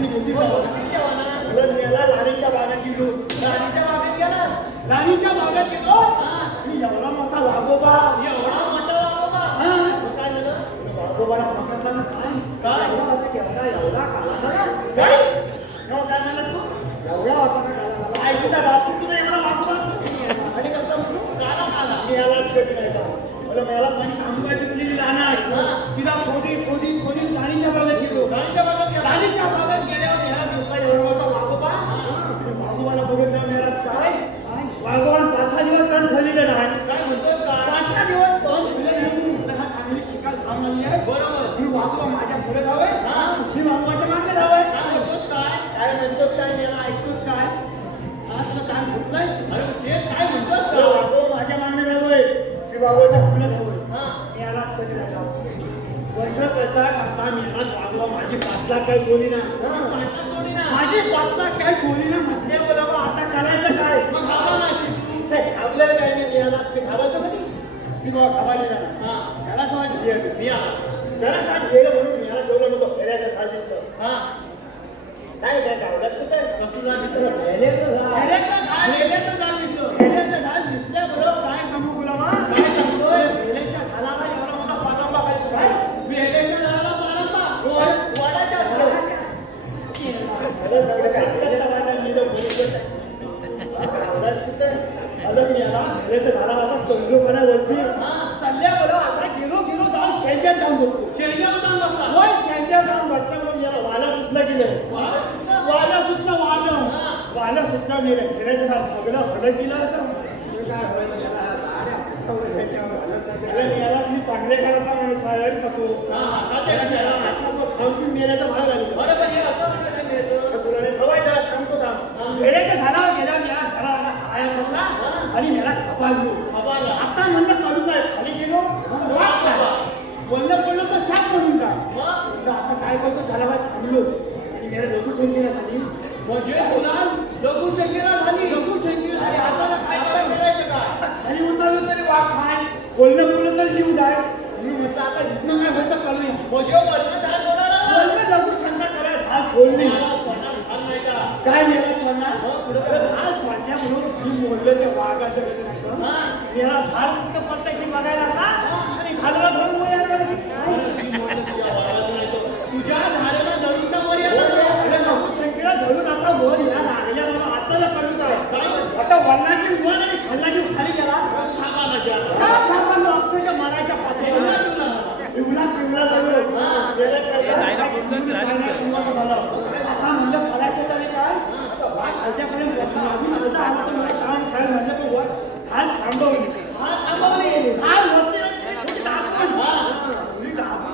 मी तुझी याला राणीच्या बागेत गेलो. राणीच्या बागेत गेला. राणीच्या बागेत गेलो. मी एवढा मोठा वाघोबा. एवढा मोठा वाघोबा. काय झालं? वाघोबाला पकडला ना. काय एवढा काला काय म्हणला तू? एवढा होता का काला? आई तुझा बापू तुला एवढा वाघोबा आणि करता मी यालाच कधी नाही का मला माझी थांबवायची मुली राहणार. तिला शोधी राणीच्या बागेत गेलो. राणीच्या बागेत गेला. राणीच्या बागेत गेल्यावर ह्याला दिसला एवढा मोठा वाघोबा. वाघोबाला बघून मेलाच काय वाघोबान 5-6 दिवस पण खाल्लेलं नाही. काय म्हणतोस का? 5-6 दिवस पण खाल्लं नाही. हा चांगली शिकार खाऊन आली आहे. बरोबर. मी वाघोबा माझ्या पुढे जावे. मी वाघोबाच्या मागे जावे. काय म्हणतोस काय मला ऐकतोच काय आज कान फुटलंय. अरे तेच काय म्हणतोस का? वाघोबा माझ्या मागे जावंय. मी वाघोबाच्या पुढे जावंय. मी यालाच कधी नाही जावं. वर्ष करता आता मी यालाच वाघोबा माझी 5 लाख काय सोडली ना. माझी 5 लाख काय सोडली ना. म्हटले बरोबर आता करायचं काय. मग खावा ना आपल्याला काय नाही. मी यालाच मी खावायचो कधी मी बाबा खावायला जाणार. त्याला समाज त्याला साथ गेलं म्हणून मी याला जेवलं नव्हतं. फेऱ्याचं झाड दिसतं. काय काय आवडत तुला मित्र फेऱ्याचं झाड दिसल्याबरोबर काय सांगू गुलामा. काय सांगतोय? फेऱ्याच्या झाडाला एवढा मोठा पारंबा खायचो. काय वेलेच्या झाडाला पारंबा. वडाच्या झाडाला. चालल्यावर असा गेलो जाऊन शेंद्यात जाऊन बसतो. शेंड्यावर जाऊन बसला. होय शेंद्यात जाऊन बसला म्हणून याला वाला सुटलं गेलं. वाला सुटलं वाला सुटलं नाही. फिरायचं झालं सगळं हलत गेलं असं याला मी चांगले करायचा माणूस आहे नको. मेल्याचा भाग झाला तुला नाही खवाय त्याला थांबतो थांब. खेड्याच्या झाडावर गेला याला घराला खाया सोडला आणि मला खपालो. आता म्हणलं काढू काय खाली गेलो बोललं बोललो तर साप म्हणून काय आता काय करतो झाला बाय थांबलो आणि मेरा लघुशंकेला झाली. म्हणजे बोलाल लघुशंकेला झाली. लघुशंकेला झाली. आता काय करायचं का? आता खाली उतरलो तरी वाघ खाय बोललं तर जीव जाय. मी म्हटलं आता इथनं काय होतं कळलं. बोलणं झाड सोडा. बोललं लघुशंका करायला झाड सोडली. काय मेला सोडणार झाड सोडल्या म्हणून मी बोललं ते वाघाचं मेला झाड कुठं पडतं की बघायला का आणि झाडाला धरून वर यायला तुझ्या झाडाला धरून का वर यायला? लघुशंकेला धरून आता वर या लागल्या मला आताला कळू काय आता वरणाची वर आणि खाल्लाची खाली गेला. अक्षरशः मारायच्या पातळीला पिवळा आता म्हणलं करायचं तरी काय खालच्यापर्यंत म्हणलं तो वर खाल थांबवली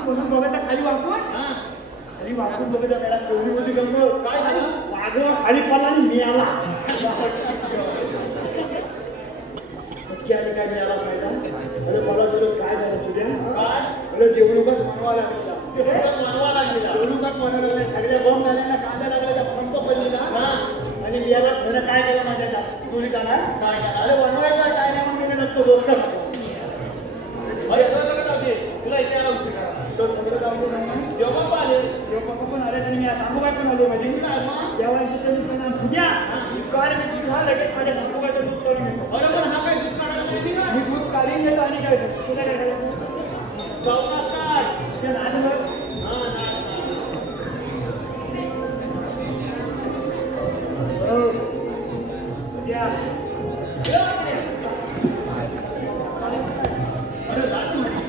म्हणून बघायचं खाली वाकून बघायचं त्याला चोरी मध्ये गमलं काय झालं. वाघ खाली पडला आणि मी आला. काय मिळाला फायदा. अरे मला तुला काय झालं तुझ्या काय जेवणुकाच मनवा लागलेला. जेवणुकाच म्हणायला लागला. सगळ्या बॉम्ब झालेला कांदा लागला पंप पडलेला आणि मी याला खरं काय केलं माझ्या चोरी जाणार काय करा. अरे बनवायचा काय नाही म्हणून मी नसतो दोस्त तुला इथे आला उशीर तो सगळं जाऊन जेव्हा आले पण आले आणि मी तांबूबाई पण आलो माझी जेव्हा फुग्या कार मी दूध हा लगेच माझ्या तांबूबाईचं दूध करून घेतो. अरे पण हा काय दूध काढायला मी दूध काढून घेतो आणि काय तुला काय करायचं ते लहान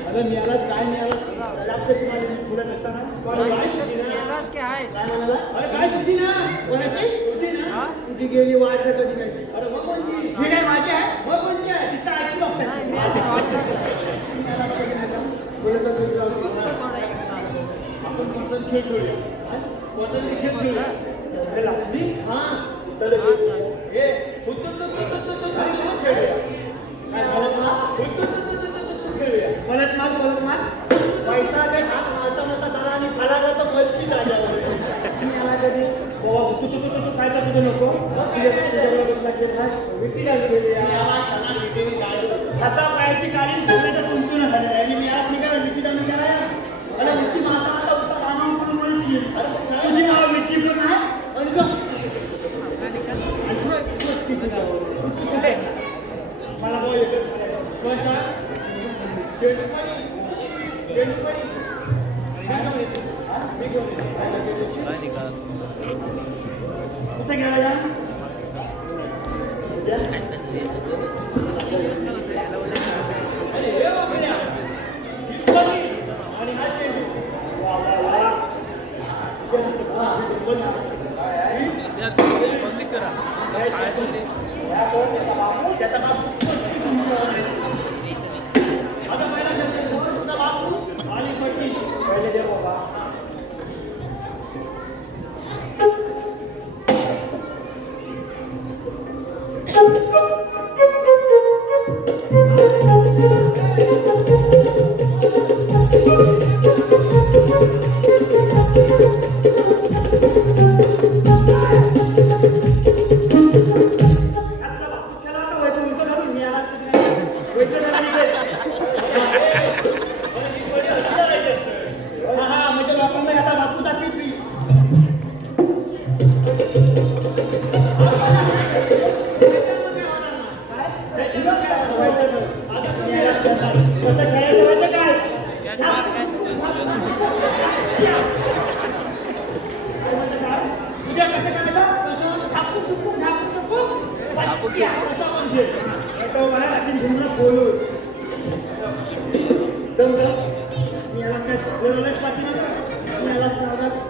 अरे मिळालाच काय मिळालं लागतं माझी फुलं नसताना अरे काय सुद्धी ना कोणाची सुद्धी ना तुझी गेली वाचा कधी नाही. अरे मग कोणती ही काय माझी आहे मग कोणती आहे तिच्या आईची बघताची आपण कोणता खेळ खेळूया कोणता खेळ खेळूया लागली हा तर हे खेळूया काय झालं खेळूया परत माग पैसा काय हात मारता जरा आणि साला तर पैसे जाग्यावर कधी तू काय तर तुझं नको हाता पायाची काळी सगळ्याचं तुमतून झालं आणि मी आज मी काय विकी केलाय अरे विकी माझा आता उत्तर कामावर तुझी नाव विकी पण आहे त्याचा बाप आता पहिला तुझा बापू आणि पट्टी पहिले दे बाबा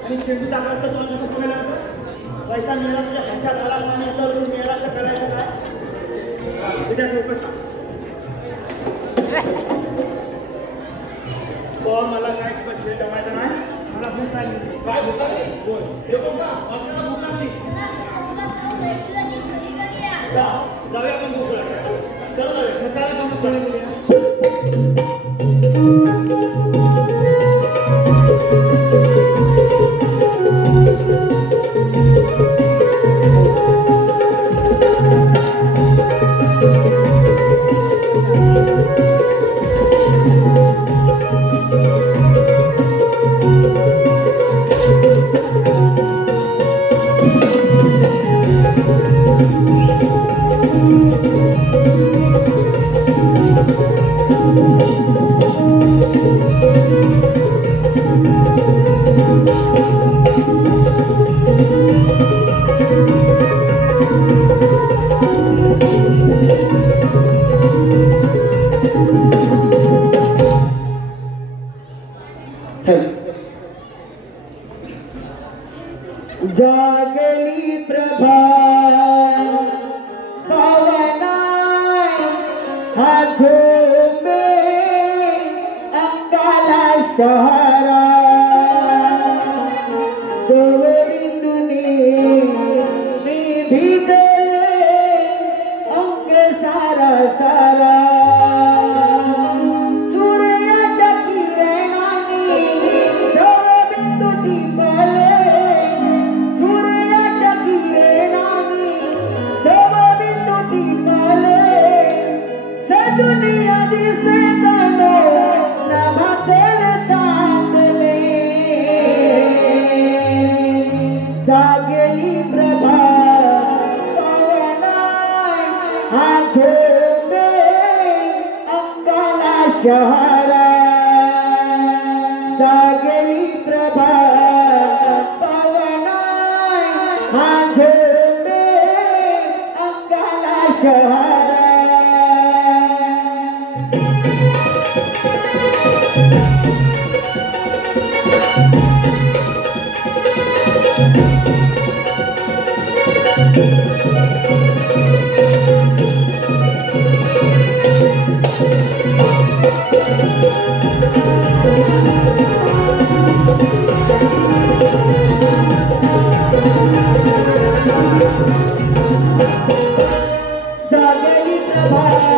आणि चेंडू टाकायचा तो कसं बघायला पैसा मिळाला तुझ्या घरच्या घराला आणि आता मिळाला तर करायचं काय उद्या चौकट मला काय खेळ जमायचं नाही मला भूक लागली काय भूक लागली बोल आपल्याला भूक लागली जाऊया आपण भूक लागली चला जाऊया चालेल का मग चालेल बोलूया जागली प्रभा पवना झोंबे अंगाला शहरा गोविंदुनी मी भिजले अंग सारा सारा सूर्याच्या किरणांनी गोविंदू टिपले दुनिया दिसे जानो नभातेल चांदले जागली प्रभा पवना झोंबे अंगाला शहरा जागली प्रभा पवना झोंबे अंगाला शहरा जागली प्रभा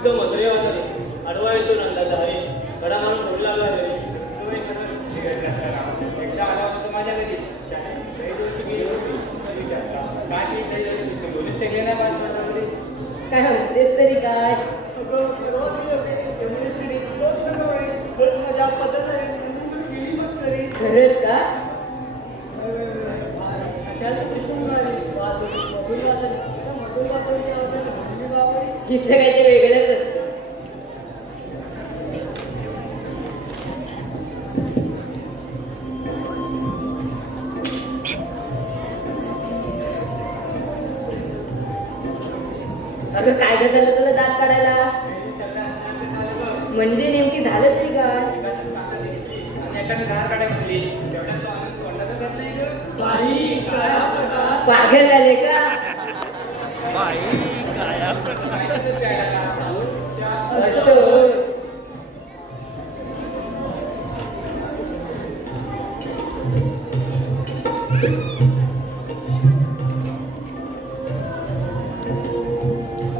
एकदम मधुरे वाजले अडवा येतो नंदाचा हरी कडा मारून बोलू लागला रे एकदा आला होता माझ्या घरी काय म्हणतेस तरी काय खरंच का तिचं काहीतरी वेगळंच असतं अगं काय ग झालं तुला दात काढायला म्हणजे नेमकी झालं तरी काय पागल झाले का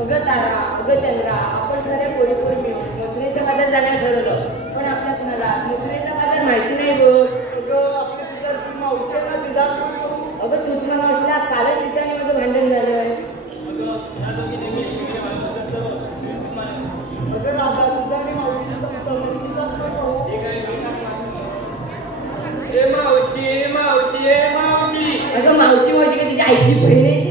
अगं तारा अगं चंद्रा आपण खरे पोरी मिळून मथुरेचं बाजार जाण्यास ठरवलं पण आपल्या कुणाला मथुरेचा बाजार माहिती नाही बघ अगं तूच मला वाटला कालच तिचं आणि माझं भांडण झालं अगं मावशी मावशी का तिची आईची बहीण आहे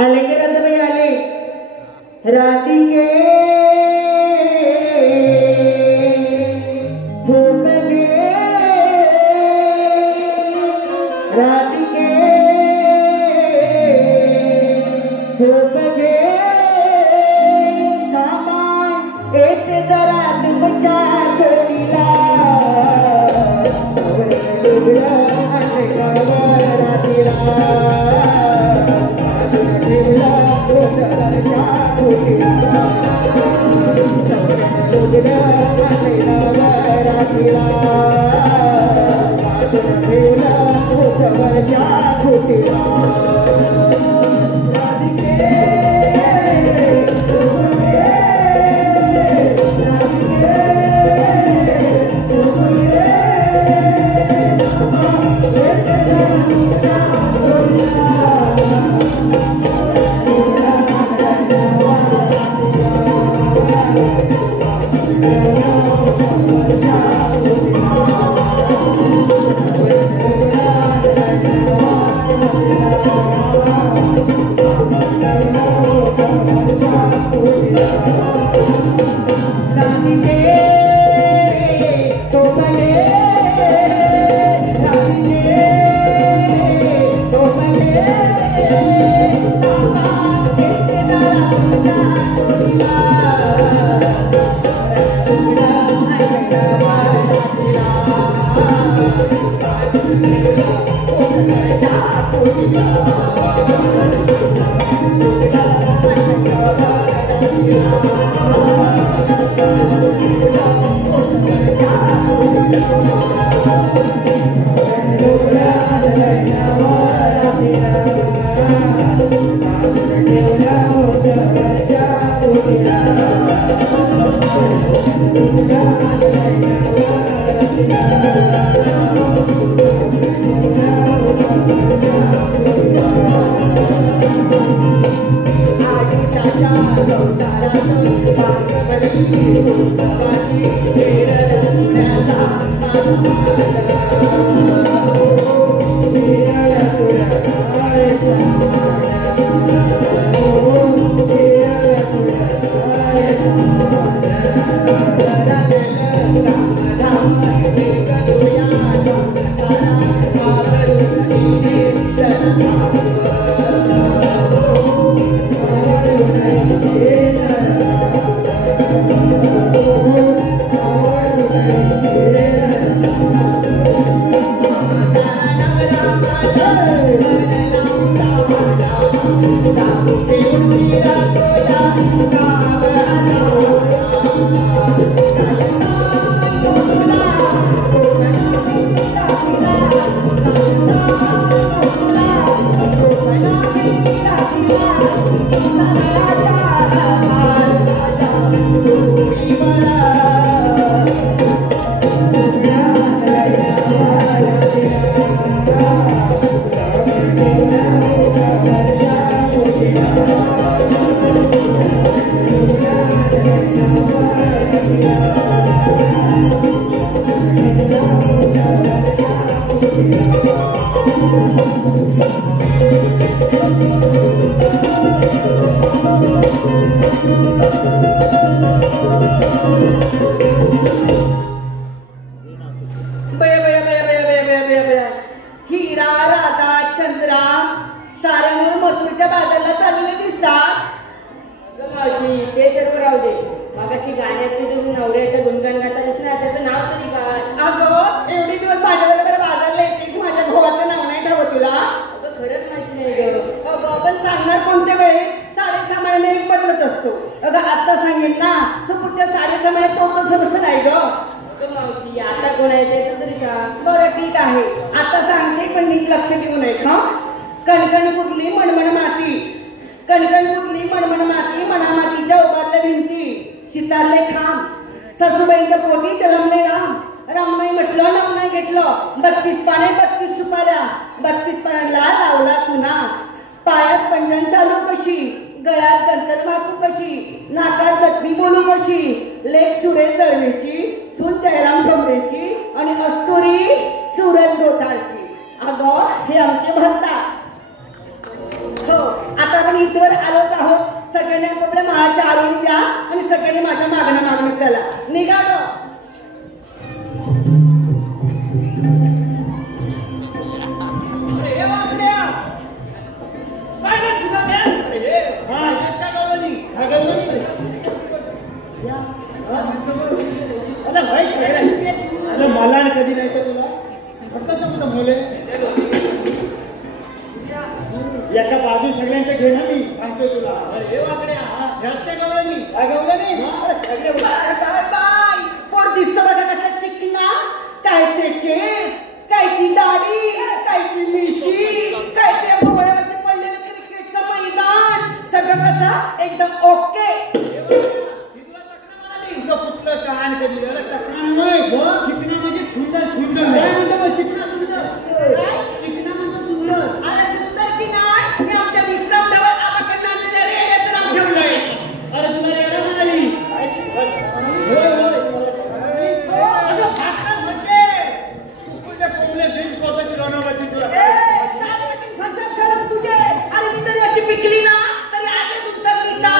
आले के रंधभाई आले राधिके फूट गे राधिके फूट गे कामाय एक जरा तुमच्या जोडीला Thank you. हिरा राधा चंद्रा सारे मूळ मथुरच्या बाजारला चाललेले दिसतात. अगं मावशी ते सर्व राहू दे. मागाशी गाण्यातली तुम्ही नवऱ्याचं गुणगान गाता दिसणार त्याचं नाव तरी काय? अगं एवढे दिवस माझ्याबरोबर बाजारला येतेस, माझ्या भावाचं नाव नाही ठावं तुला? अगं खरंच माहिती नाही गं. अगं आपण सांगणार कोणत्या वेळी? 6:30 महिने एक बदलत असतो. अगं आता सांगेन ना तू पुढच्या 6:30 महिने तो सरस नाही ग. अगं मावशी आता कोण आहे त्याचं तरी सांग. बरं ठीक आहे आता सांगते पण नीट लक्ष देऊ नये. हा कणकण कुठली मनमण माती, कणकण कुठली मनमण माती, मना मातीच्या उभारल्या भिंती, शितारले खांब, सासूबाईंच्या पोटी जलमले राम, राम नाही म्हटलं नाव नाही घेतलं, 32 पाने 32 सुपाऱ्या, 32 पाण्याला लावला चुना, पायात पंजन चालू कशी, गळ्यात गंतर माकू कशी, नाकात लक्ष्मी बोलू कशी, लेख सुरेश दळवेची, सून जयराम डोंगरेची आणि अस्तुरी सूरज गोताळची. अगं हे आमचे म्हणतात. हो आता आपण इथवर आलोच आहोत. सगळ्यांनी आपल्या महाच्या आरोळी द्या आणि सगळ्यांनी माझ्या मागणं चला निघालो. मला कधी नाही तर तुला फक्त मुले एका बाजू सगळ्यांचं घे ना. मी सांगतो तुला पोट दिसतो बघा कसं शिकना. काय ते केस, काय ती दाढी, काय ती मिशी, काय ते भोवळ्यावरती पडलेलं क्रिकेटचं मैदान, सगळं कसं एकदम ओके. कुठलं कान कधी चकणा शिकणं म्हणजे सुंदर सुंदर शिकणं सुंदर शिकणं म्हणजे सुंदर. अरे सुंदर की नाही मी आमच्या विश्रामदेवर आबाकडनं आणलेल्या रेड्याचं नाव ठेवलंय. अरे तुला रेड्या म्हणाली अरे मी तरी अशी पिकली ना तरी आजच उत्तर मिळतात.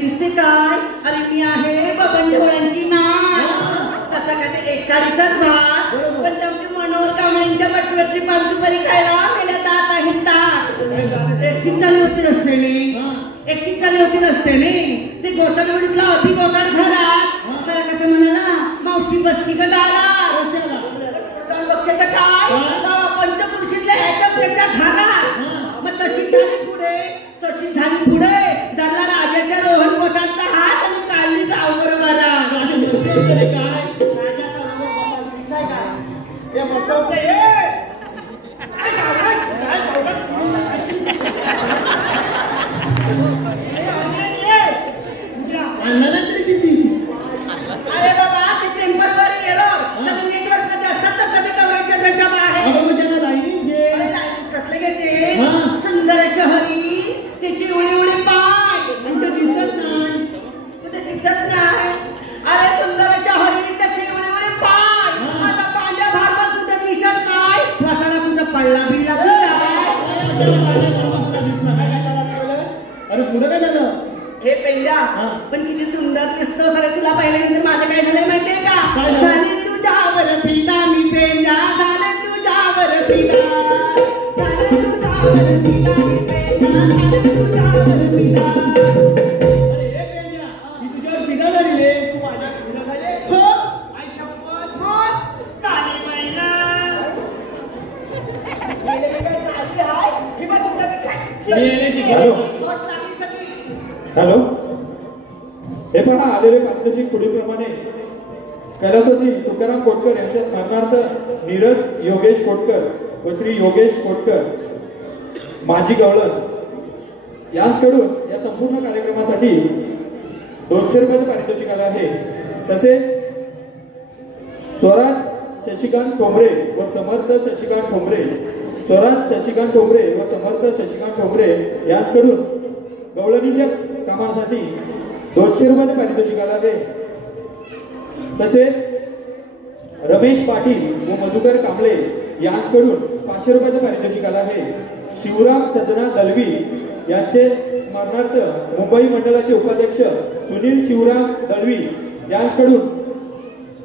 दिसते काय? अरे मी आहे बबन ढोळ्यांची नाच. तसं काय ते एकाडीचाच भाग पण त्याची मनोहर कांबळेंच्या बटव्याची पानसुपारी खायला मेल्या दात हिंडतात. एकटीच चालली होती रस्त्याने ते गोटात वडीतला अभि गोटात घरात मला कसं म्हणाला मावशी बसकी का दारात बघते तर काय पंचकृषीतल्या ऍटम त्याच्या घरात. मग तशी झाली पुढे धरला राजाच्या रोहन गोटांचा हात आणि काढली गावकर मला. अरे बाबा ते टेम्परवर गेलो कधी नेटवर्क मध्ये असतात तर कधी कवरेजच्या बाहेर. कसले घेते सुंदर शहरी त्याची उडी पाय कुठे दिसत नाही. अरे सुंदर शहरी त्याची उडी पाय माझा पांढऱ्या भारवर कुठे दिसत नाही. वासाला कुठं पडला बिडला अरे पुढे काय झालं? हे पेंड्या पण किती सुंदर दिसतो. खरं तुला पाहिल्यानंतर माझं काय झालंय माहितीये का? झाले तुझ्यावर फिदा मी पेंड्या, झाले तुझ्यावर फिदा, झाले तुझ्यावर फिदा मी पेंड्या, झाले तुझ्यावर फिदा. अरे पेंड्या मी तुझ्यावर फिदा झाली रे. तू माझ्या फिदा झाले हो आई शपथ मग काली महिना हॅलो हे पहा आलेले पारितोषिक पुढीलप्रमाणे कैलासवासी तुकाराम कोटकर यांच्या स्मरणार्थ नीरज योगेश कोटकर व श्री योगेश कोटकर माजी गवळण यांच्याकडून या संपूर्ण कार्यक्रमासाठी 200 रुपयाचे पारितोषिक आले आहे. तसेच स्वराज शशिकांत ठोंबरे व समर्थ शशिकांत ठोंबरे, स्वराज शशिकांत ठोंबरे व समर्थ शशिकांत ठोंबरे यांच्याकडून गवळणीच्या कामासाठी 200 रुपयाचे पारितोषिक आले आहे. तसेच रमेश पाटील व मधुकर कांबळे यांच्याकडून 500 रुपयाचं पारितोषिक आलं आहे. शिवराम सजना दलवी यांचे स्मरणार्थ मुंबई मंडळाचे उपाध्यक्ष सुनील शिवराम दलवी यांच्याकडून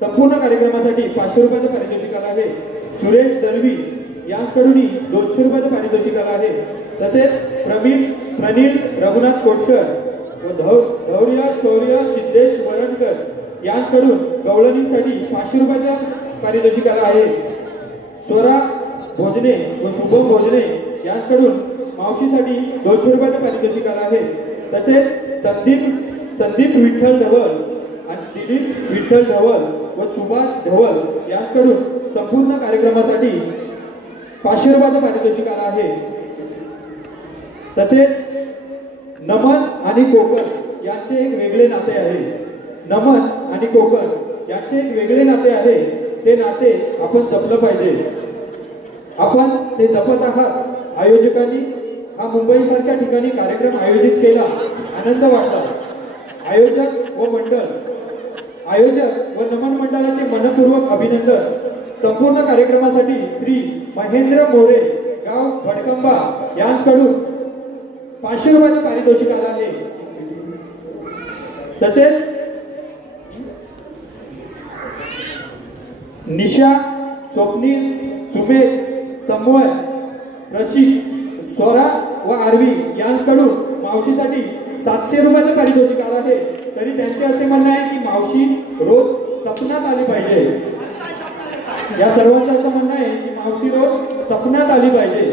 संपूर्ण कार्यक्रमासाठी 500 रुपयाचं पारितोषिक आलं आहे. सुरेश दलवी यांच्याकडूनही 200 रुपयाचं पारितोषिक आलं आहे. तसेच प्रनिल रघुनाथ कोटकर व धौर्य शौर्य सिद्धेश वरणकर यांच्याकडून गवळणींसाठी 500 रुपयाचं पारितोषिक आलं आहे. स्वरा भोजने व शुभम भोजने यांच्याकडून मावशीसाठी 200 रुपयाचं पारितोषिक आलं आहे. तसेच संदीप विठ्ठल ढवळ आणि दिलीप विठ्ठल ढवळ व सुभाष ढवळ यांच्याकडून संपूर्ण कार्यक्रमासाठी 500 रुपयाचं पारितोषिक आलं आहे. तसेच नमन आणि कोकण यांचे एक वेगळे नाते आहे. नमन आणि कोकण यांचे एक वेगळे नाते आहे. ते नाते आपण जपलं पाहिजे. आपण ते जपत आहात. आयोजकांनी हा मुंबईसारख्या ठिकाणी कार्यक्रम आयोजित केला, आनंद वाटला. आयोजक व नमन मंडळाचे मनपूर्वक अभिनंदन. संपूर्ण कार्यक्रमासाठी श्री महेंद्र मोरे गाव भडकंबा यांच्याकडून 500 रुपयाचं पारितोषिक आलं आहे. तसेच निशा, स्वप्नील, सुमेध, समवय, प्रशिक, स्वरा व आरवी यांच्याकडून मावशीसाठी 700 रुपयाचं पारितोषिक आलं आहे. तरी त्यांचे असे म्हणणं आहे की मावशी रोज सपनात आली पाहिजे. या सर्वांचं असं म्हणणं आहे की मावशी रोज सपनात आली पाहिजे.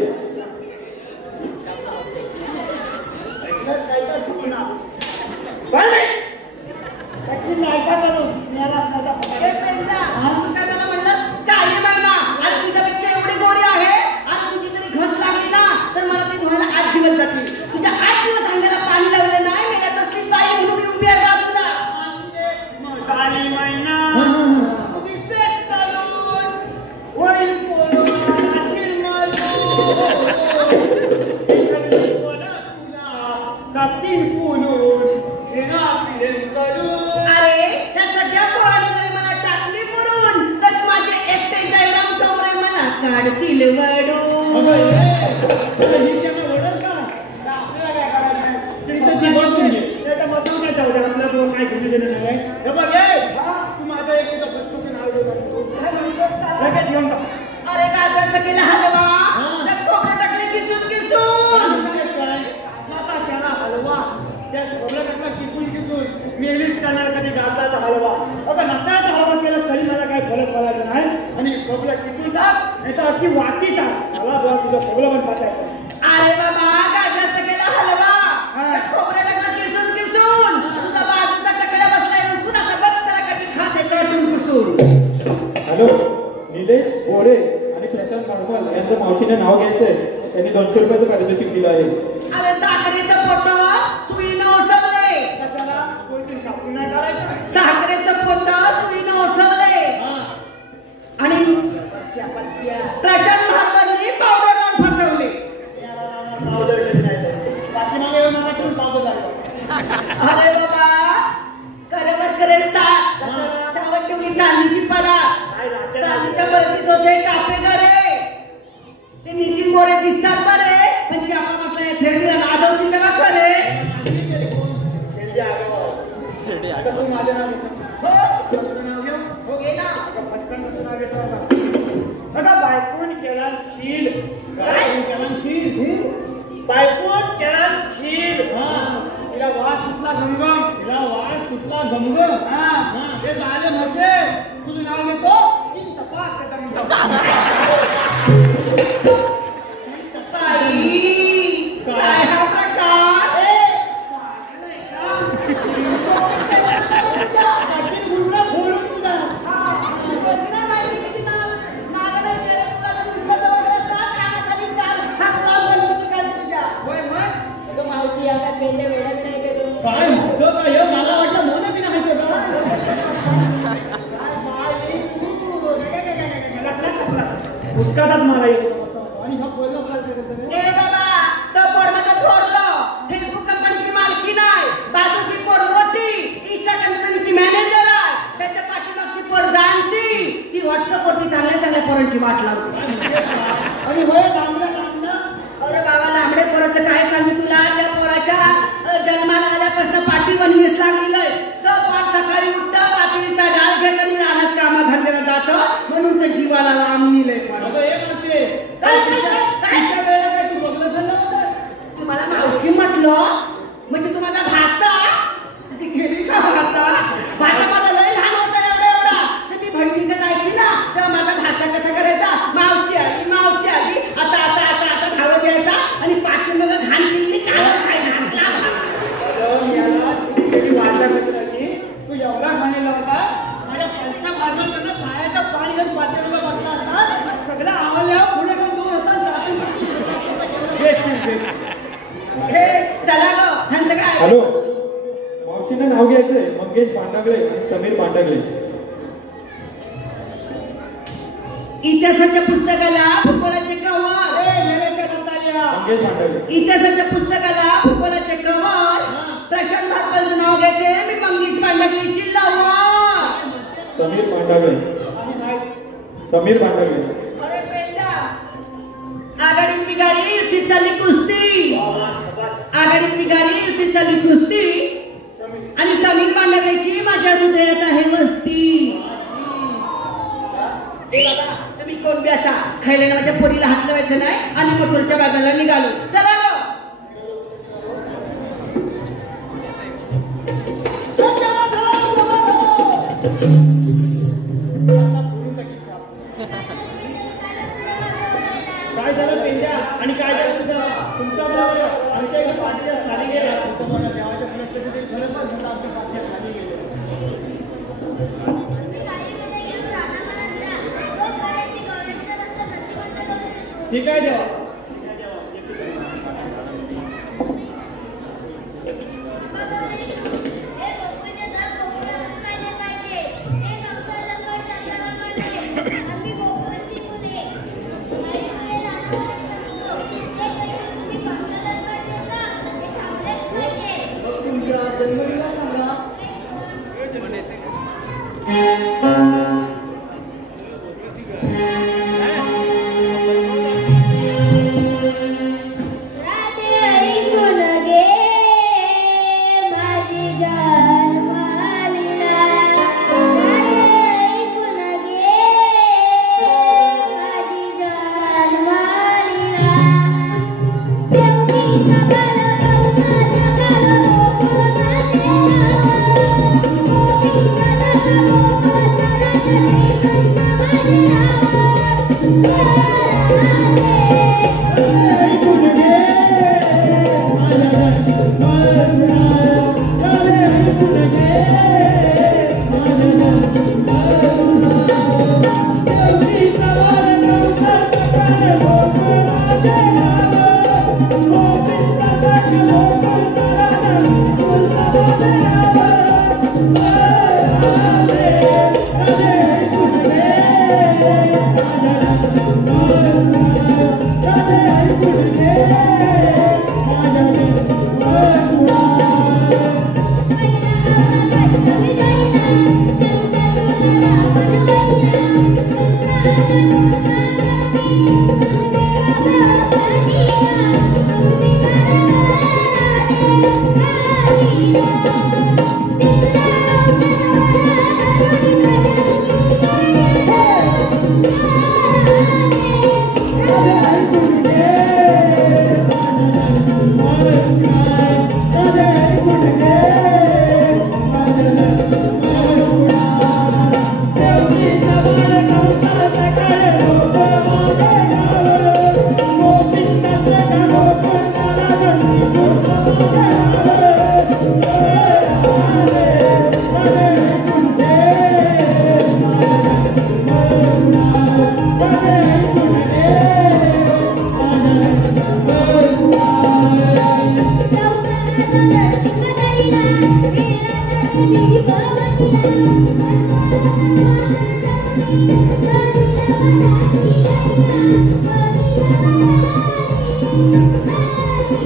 त्यांनी 200 रुपयाचं पारितोषिक दिलं आहे. अरे साखरेचं पोतं सुईनं ओसवले. साखरेचं पोतं सुईनं ओसवले आणि प्रशांत महाराजांनी पावडर लावून फसवले. अरे बाबा करेवर करे त्यावर ठेवली चांदीची परात. चांदीच्या परतीत होते कापे करे. ते नितीन मोरे दिसतात बरे, पण चापा बसलाय थेरडीला नादवतील तेव्हा खरे. बायकोन केला खीर. बायकोन केला खीर. तिला वास सुटला घमघम. हे झाले म्हणजे तुझं नाव घेतो चिंतपाक. काय हा प्रकार? मावशी आता पेंड्या वेळा नाही करू. काय म्हणतो काय मला वाटलं म्हणून की नाही पुस्तकात मला आणि हा बोललो ए बाबा तो पोर माझा थोरलं. फेसबुक कंपनीची मालकी नाही. बाजूची पोर मोठी इंस्टा कंपनीची मॅनेजर आहे. त्याच्या पाठीमागची पोर जाणती ती पोरांची वाट लावते. आणि होय लांबड्या लांबड्या अरे बाबा लांबडे पोराचं काय सांगू तुला. त्या पोराच्या जन्माला आल्यापासून पाठी बनवीस लागलेलं. तर पोर सकाळी उठतं पाठीचा डाळ घेत आणि रानात कामाधंद्याला जातं म्हणून तर जीवाला लांब नेलंय. अगं हे मावशी, काय तिच्या वेळेला काय तू बघलं झालं होतं? तुम्हाला मावशी म्हटलं म्हणजे तुम्हाला भाचा तुझी गेली का भाचा माझा लय लहान होता एवढा तर ती बहिणीकडे जायची ना तेव्हा माझा भाचा कसा करायचा मावची आली आता धावत यायचा आणि पाठीमागे घाण केली काढत काय घासला. अगं याला किती वाचा करते तू एवढा खाणेला होता. माझ्या पैसा फार्मरकडनं सायाचं पाणी घेऊन पाठीमागे बसला असता सगळं आवडल्या पुढे पण दूर होता हे चला ग ह्यांचं काय. हॅलो, मावशीनं नाव घ्यायचंय मंगेश पांडागळे आणि समीर पांडागळे. इतिहासाच्या पुस्तकाला भूगोलाचे कवर. मंगेश पांडागळे. इतिहासाच्या पुस्तकाला भूगोलाचे कवर. प्रशांत भारद्वाजचं नाव घेते मी मंगेश पांडागळेची लवर. समीर पांडागळे. समीर पांडागळे. अरे पेंडा आघाडीत बिघाडी युती चालली कुस्ती. आघाडीत बिघाडी युती चालली कुस्ती आणि समीर पांडागळेची माझ्या हृदयात आहे वस्ती. ए बाबा तुम्ही कोण बी असा खायला माझ्या पोरीला हात लावायचं नाही आणि मथुरच्या बाजारला निघालो. चला ग. काय झालं पेंड्या आणि काय झालं तुमच्या बरोबर आमच्या इकडे पाठीच्या खाली गेल्या देवाच्या परिस्थितीत खरं पण सुद्धा आमच्या पाठीच्या खाली गेले. ठीक आहे देवा.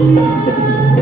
Thank you.